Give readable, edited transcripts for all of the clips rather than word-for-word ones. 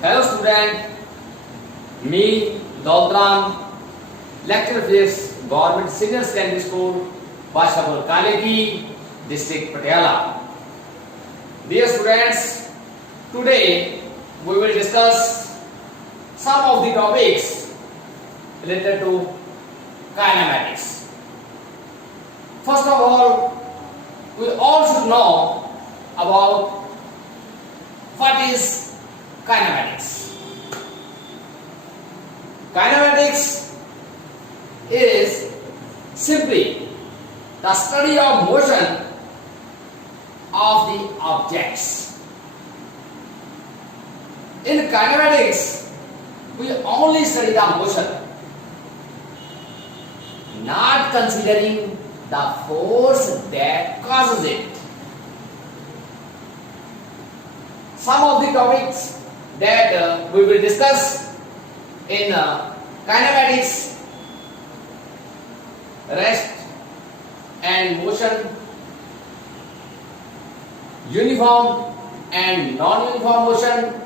Hello student, me Daudram, lecturer physics, Government Senior Secondary School, Bashapur Kaleki, District Patiala. Dear students, today we will discuss some of the topics related to kinematics. First of all, we all should know about what is kinematics. Kinematics is simply the study of motion of the objects. In kinematics, we only study the motion, not considering the force that causes it. Some of the topics that we will discuss in kinematics: rest and motion, uniform and non-uniform motion,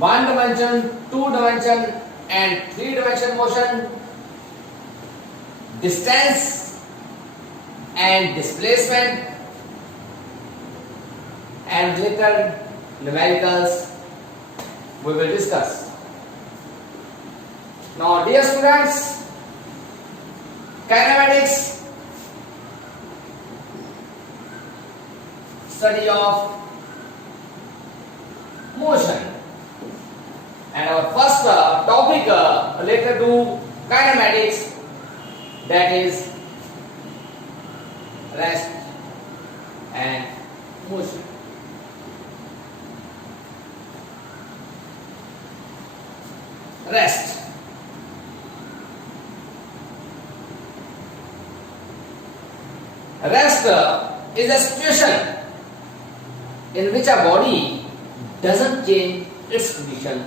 one dimension, two dimension and three dimension motion, distance and displacement, and little numericals we will discuss. Now dear students, kinematics, study of motion, and our first topic related to kinematics, that is rest and motion. Rest. Rest is a situation in which a body doesn't change its position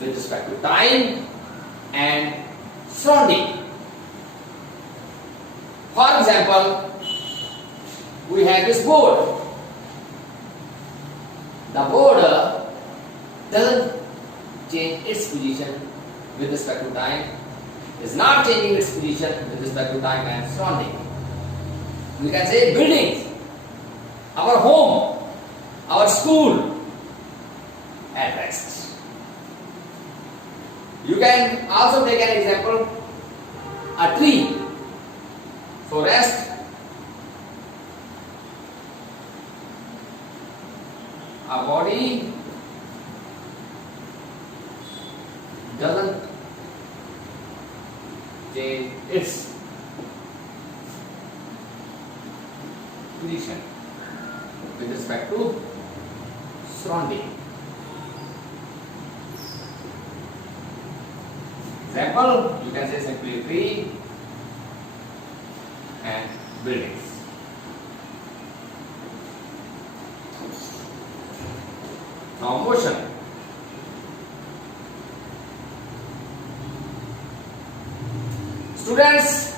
with respect to time and surrounding. For example, we have this board. The board doesn't change its position with respect to time, is not changing its position with respect to time and surrounding. We can say buildings, our home, our school, at rest. You can also take an example, a tree. So rest, a body doesn't change its position with respect to surrounding. Example, you can say simply tree and buildings. Now motion. Students,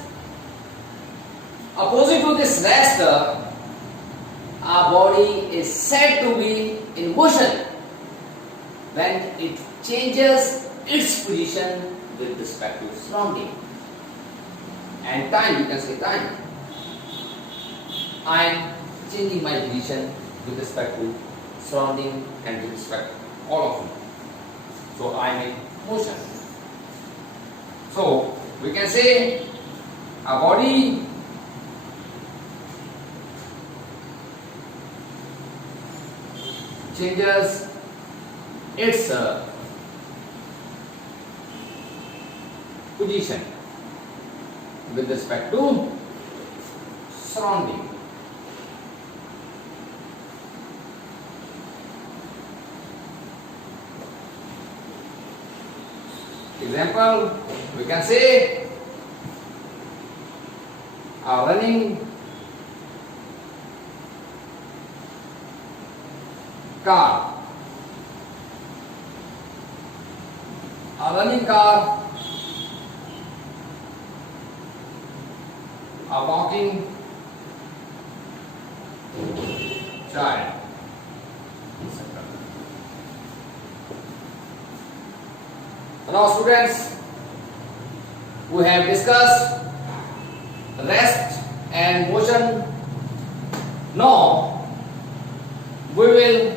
opposite to this rest, our body is said to be in motion when it changes its position with respect to surrounding. And time, you can say time. I am changing my position with respect to surrounding and with respect to all of you. So I am in motion. So we can say a body changes its position with respect to surrounding. Example, we can say a running car. A running car, a walking child, etc. Now students, we have discussed rest and motion. Now we will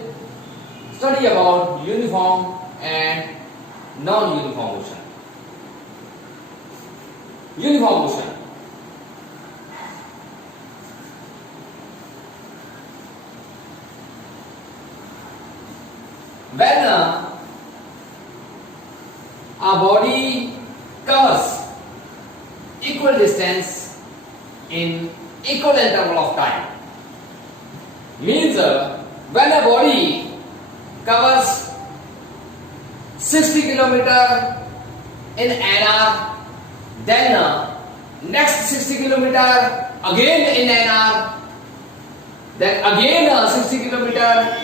study about uniform and non-uniform motion. Uniform motion. When a body covers equal distance in equal interval of time, means when a body covers 60 kilometer in an hour, then next 60 kilometer again in an hour, then again 60 kilometer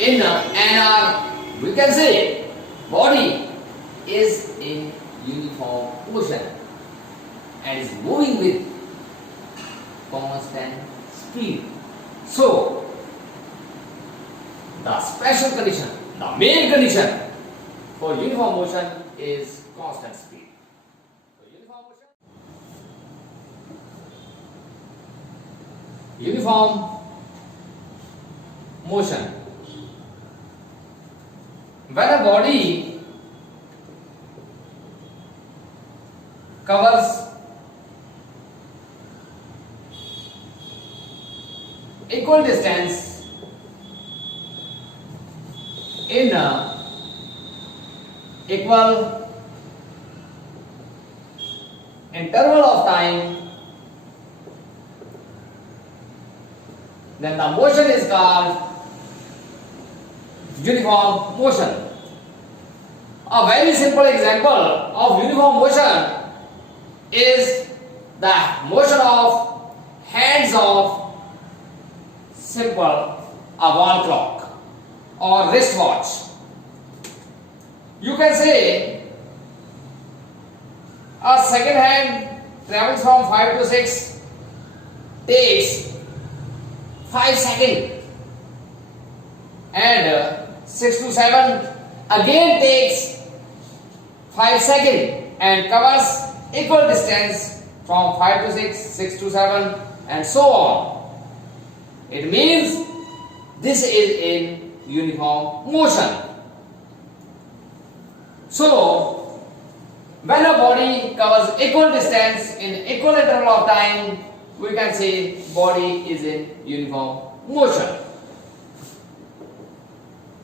in an hour, we can say body is in uniform motion and is moving with constant speed. So the special condition, the main condition for uniform motion is constant speed. So uniform motion. When a body covers equal distance in equal interval of time, then the motion is called uniform motion. A very simple example of uniform motion is the motion of hands of simple a wall clock or wristwatch. You can say a second hand travels from 5 to 6, takes 5 seconds, and 6 to 7 again takes 5 seconds and covers equal distance from 5 to 6, 6 to 7, and so on. It means this is in uniform motion. So when a body covers equal distance in equal interval of time, we can say body is in uniform motion.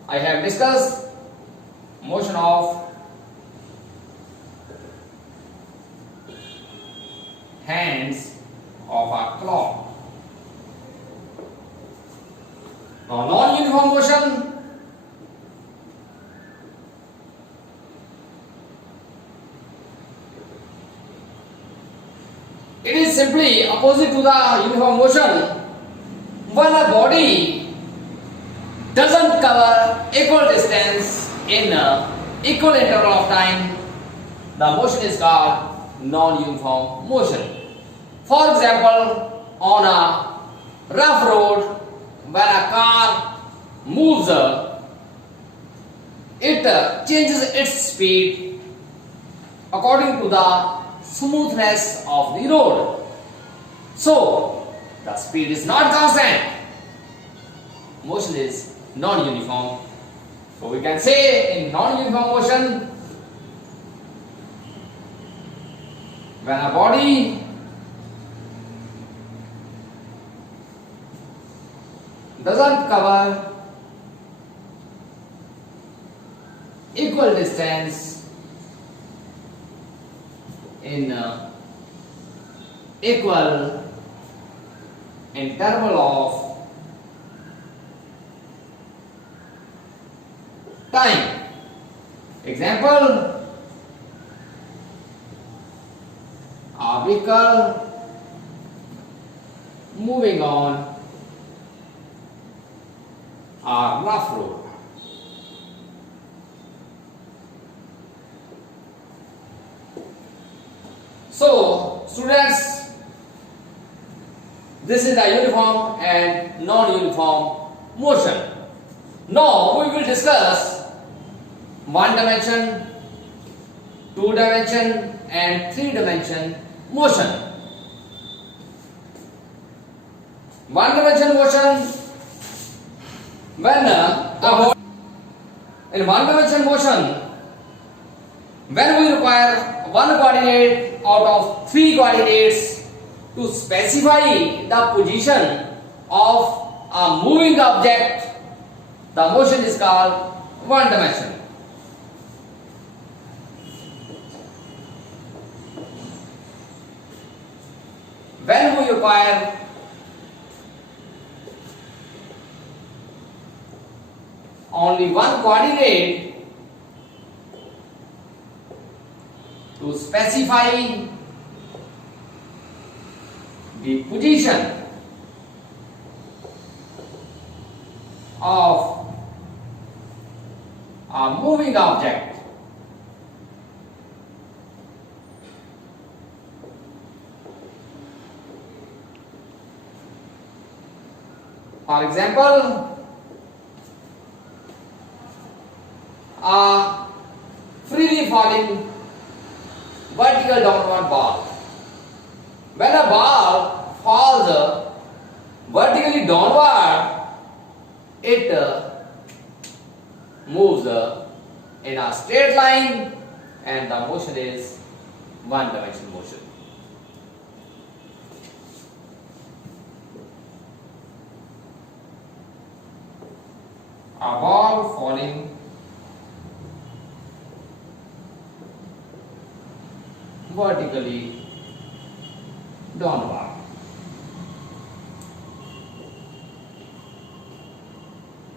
I have discussed motion of hands of a clock. Now non-uniform motion, it is simply opposite to the uniform motion. When a body doesn't cover equal distance in equal interval of time, the motion is called non-uniform motion. For example, on a rough road, when a car moves, it changes its speed according to the smoothness of the road. So the speed is not constant. Motion is non-uniform. So we can say in non-uniform motion, when a body doesn't cover equal distance in equal interval of time. Example, a vehicle moving on a rough road. So, students, this is the uniform and non-uniform motion. Now, we will discuss one dimension two dimension and three dimension motion. One dimension motion, when in one dimension motion, when we require one coordinate out of three coordinates to specify the position of a moving object, the motion is called one dimension. When we require only one coordinate to specify the position of a moving object, for example, a freely falling vertical downward ball. When a ball falls vertically downward, it moves in a straight line, and the motion is one dimensional motion. A ball falling vertically downward.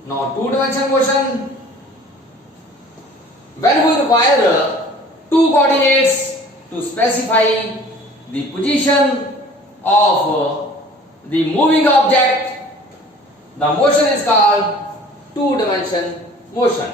Now two-dimensional motion, when we require two coordinates to specify the position of the moving object, the motion is called two-dimension motion.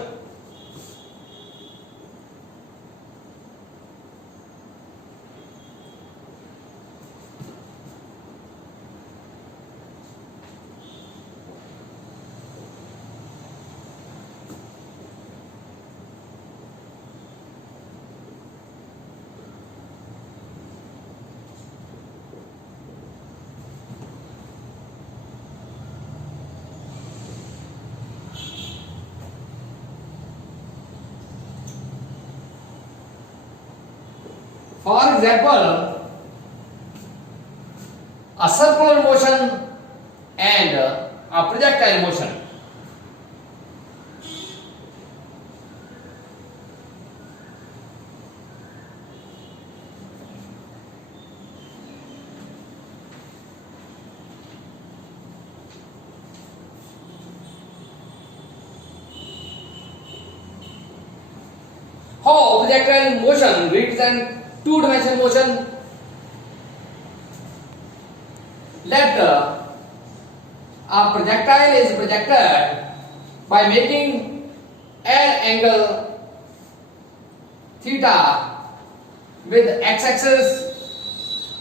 For example, a circular motion and a projectile motion. How projectile motion represents two-dimensional motion? Let a projectile is projected by making an angle theta with x-axis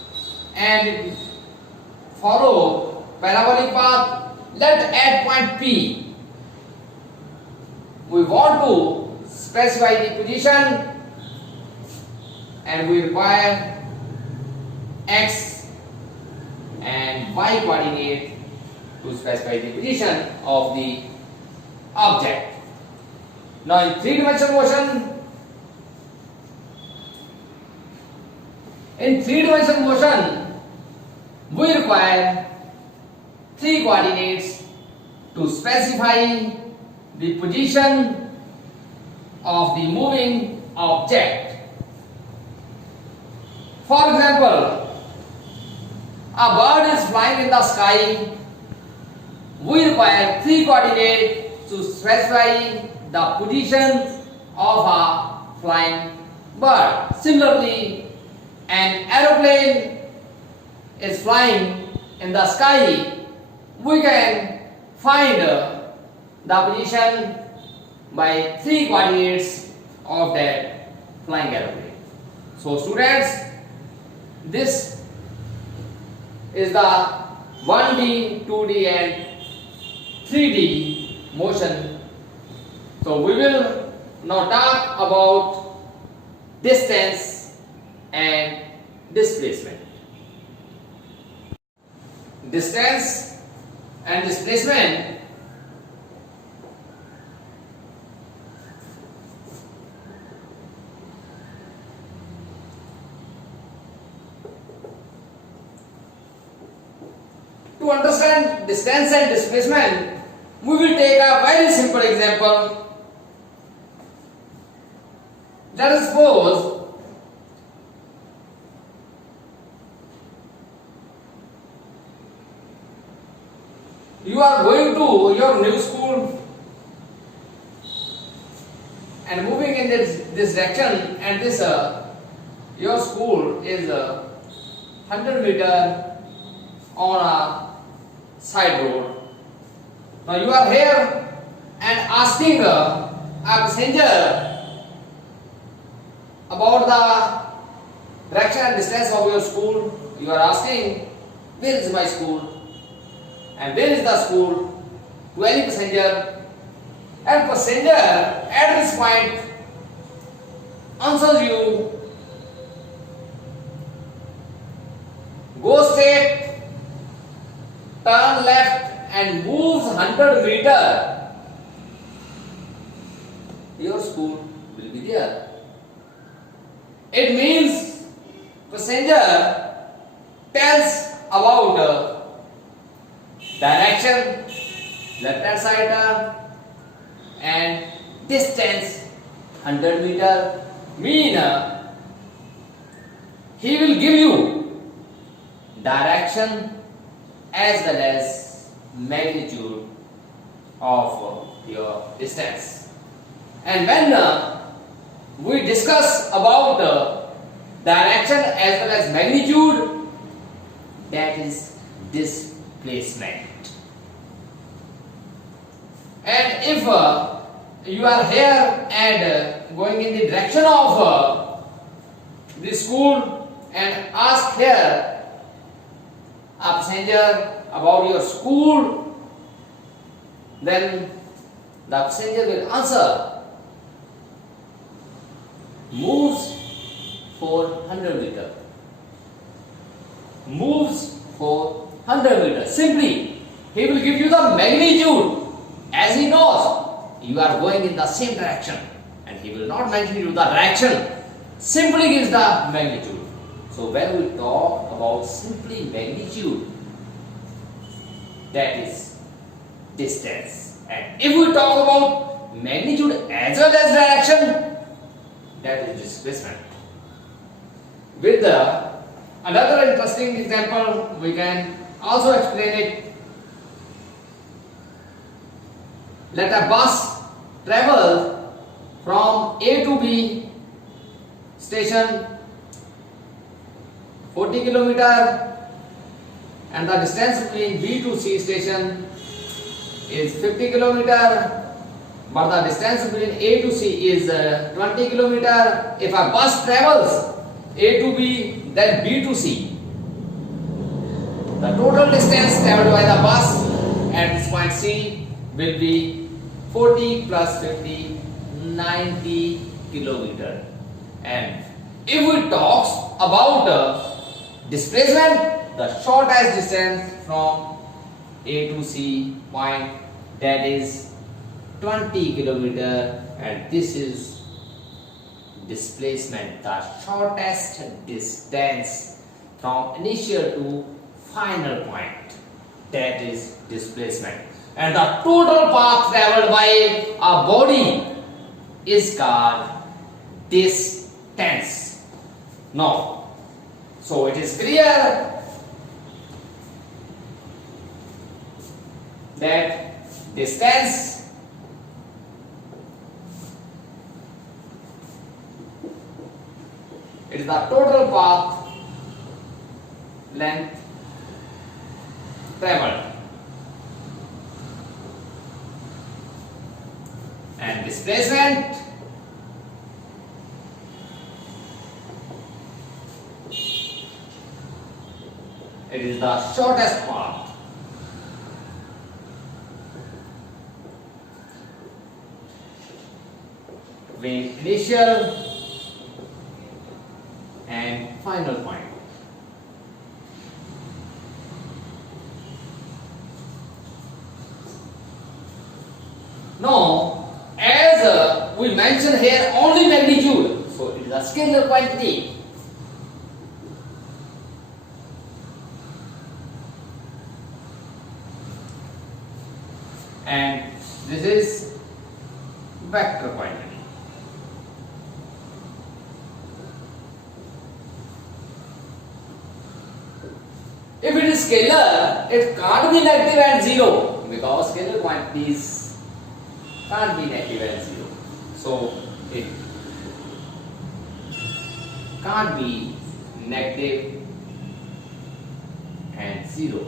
and follow parabolic path. Let at point P we want to specify the position, and we require x and y coordinate to specify the position of the object. Now in three-dimensional motion, we require three coordinates to specify the position of the moving object. For example, a bird is flying in the sky. We require three coordinates to specify the position of a flying bird. Similarly, an aeroplane is flying in the sky. We can find the position by three coordinates of that flying aeroplane. So students, this is the 1D, 2D and 3D motion. So we will now talk about distance and displacement. Distance and displacement to understand distance and displacement, we will take a very simple example. Let us suppose you are going to your new school and moving in this direction, and this your school is 100 meter on a side road. Now you are here and asking a passenger about the direction and distance of your school. You are asking, where is my school and where is the school, to any passenger, and passenger at this point answers you, go straight, turn left and moves 100 meter, your school will be there. It means passenger tells about direction, left hand side turn, and distance 100 meter, mean he will give you direction as well as magnitude of your distance. And when we discuss about direction as well as magnitude, that is displacement. And if you are here and going in the direction of the school and ask here a passenger about your school, then the passenger will answer, moves for 100 meter. Moves for 100 meter. Simply, he will give you the magnitude, as he knows you are going in the same direction, and he will not mention you the direction, simply gives the magnitude. So when we talk about simply magnitude, that is distance. And if we talk about magnitude as well as direction, that is displacement. With another interesting example, we can also explain it. Let a bus travel from A to B station 40 kilometer, and the distance between B to C station is 50 kilometer, but the distance between A to C is 20 kilometer. If a bus travels A to B, then B to C, the total distance traveled by the bus at this point C will be 40 plus 50, 90 kilometer. And if we talk about displacement, the shortest distance from A to C point, that is 20 kilometer, and this is displacement, the shortest distance from initial to final point, that is displacement. And the total path traveled by a body is called distance. Now, so it is clear that distance it is the total path length traveled, and displacement it is the shortest path between initial final point. Now, as we mentioned here only magnitude, so it is a scalar quantity. And this is vector quantity. If it is scalar, it can't be negative and zero because scalar quantities can't be negative and zero. So it can't be negative and zero.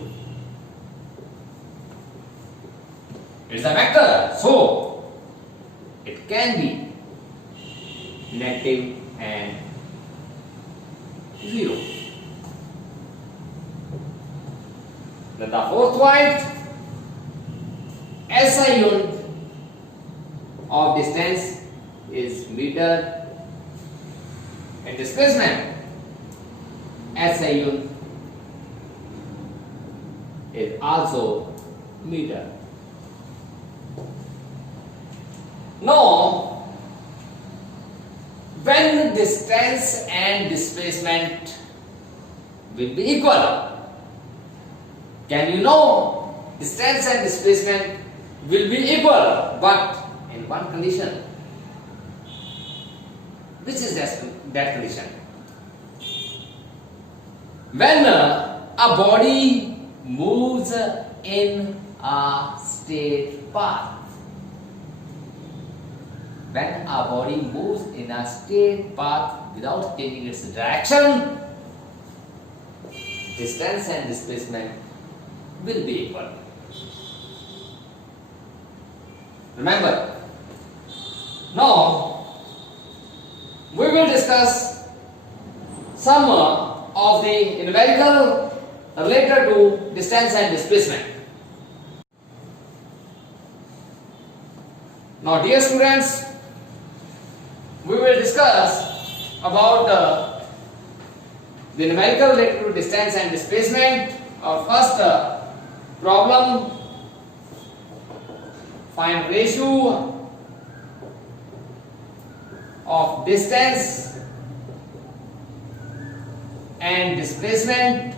It's a vector, so it can be negative and zero. Then the fourth point, SI unit of distance is meter and displacement. SI unit is also meter. Now, when distance and displacement will be equal, can you know distance and displacement will be equal, but in one condition. Which is that condition? When a body moves in a straight path. When a body moves in a straight path without changing its direction, distance and displacement will be equal. Remember, now we will discuss some of the numerical related to distance and displacement. Now, dear students, we will discuss about the numerical related to distance and displacement. Our first problem, find ratio of distance and displacement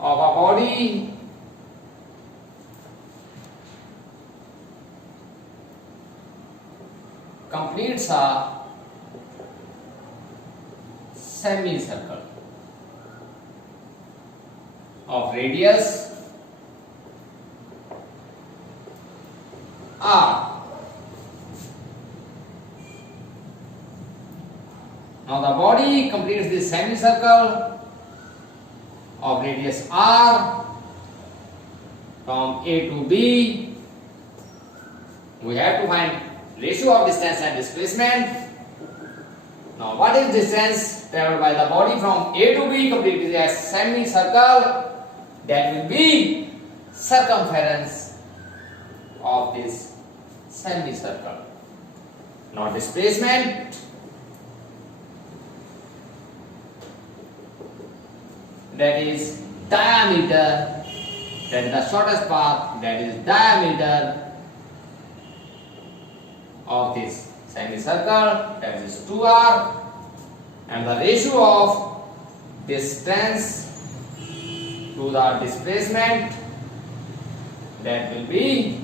of a body completes a semicircle of radius r. Now the body completes this semicircle of radius r from A to B. We have to find ratio of distance and displacement. Now what is distance traveled by the body from A to B completed a semicircle? That will be circumference of this semicircle. Now displacement, that is diameter, that is the shortest path, that is diameter of this semicircle, that is 2r, and the ratio of distance to the displacement, that will be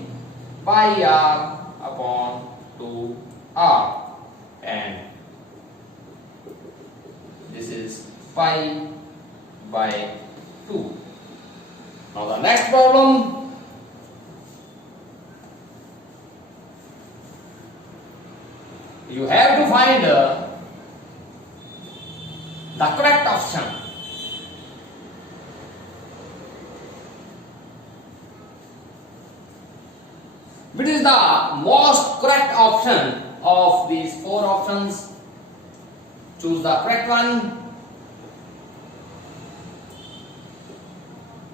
pi r upon 2r, and this is pi by 2. Now the next problem, you have to find the correct option. Which is the most correct option of these 4 options? Choose the correct one.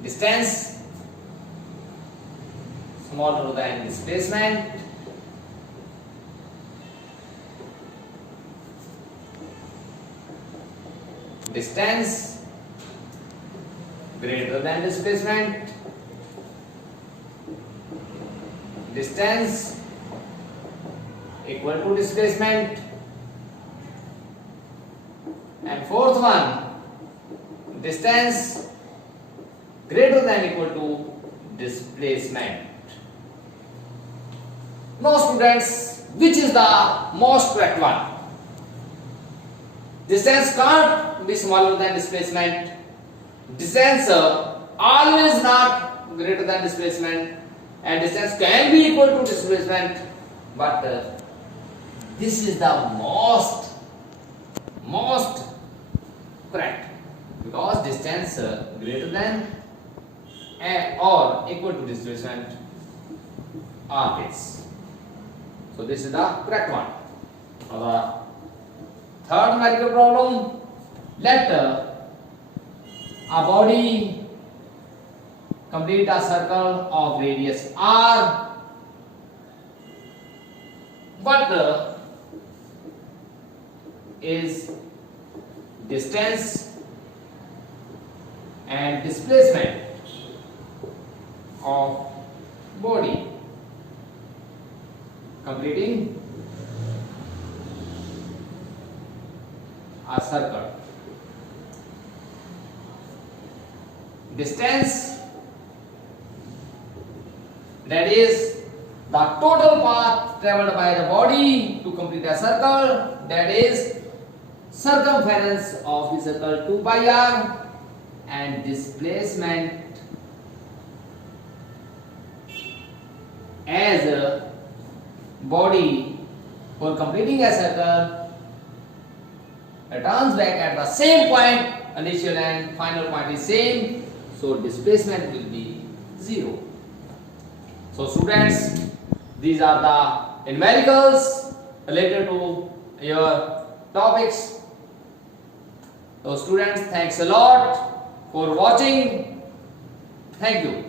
Distance. smaller than displacement. Distance greater than displacement. Distance equal to displacement. And fourth one, distance greater than equal to displacement. Now students, which is the most correct one? Distance can't be smaller than displacement. Distance always not greater than displacement, and distance can be equal to displacement, but this is the most correct, because distance greater than or equal to displacement always. So this is the correct one. Now the third numerical problem, let a body complete a circle of radius r. What is distance and displacement of body completing a circle? Distance, that is the total path traveled by the body to complete a circle, that is circumference of the circle 2 pi r, and displacement as a body for completing a circle returns back at the same point, initial and final point is same, so displacement will be 0. So students, these are the numericals related to your topics. So students, thanks a lot for watching. Thank you.